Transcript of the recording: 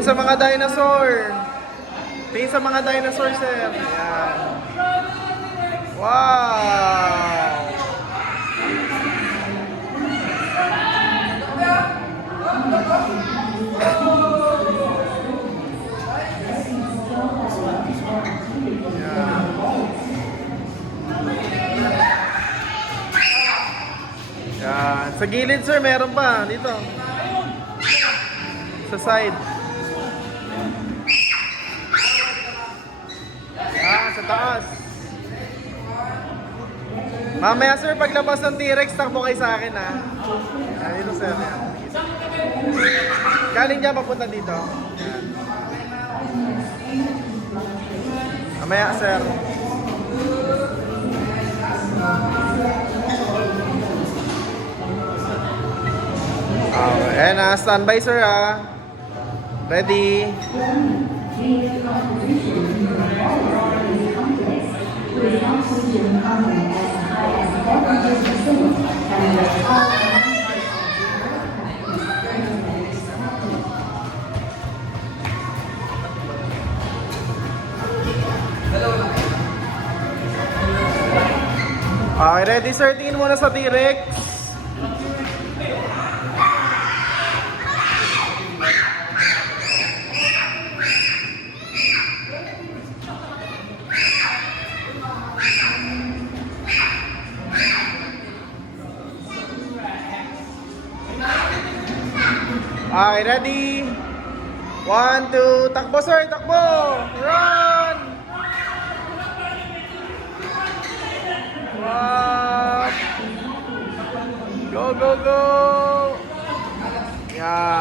Tingin sa mga dinosaur. Tingin sa mga dinosaur, sir. Yan. Wow! Yan. Yan. Sa gilid, sir, meron pa. Dito. Sa side. Yan, sa taas. Mamaya, sir, paglabas ng T-Rex, takbo kayo sa akin, ha. Yan, dito, sir. Yan. Galing dyan, papunta dito. Yan. Mamaya, sir. Ayan na, standby, sir, ha. Ready. Okay, ready, sir? Tingin muna sa T-Rex. Okay, ready? 1, 2, takbo, sir, takbo! Run! Wow! Go, go, go!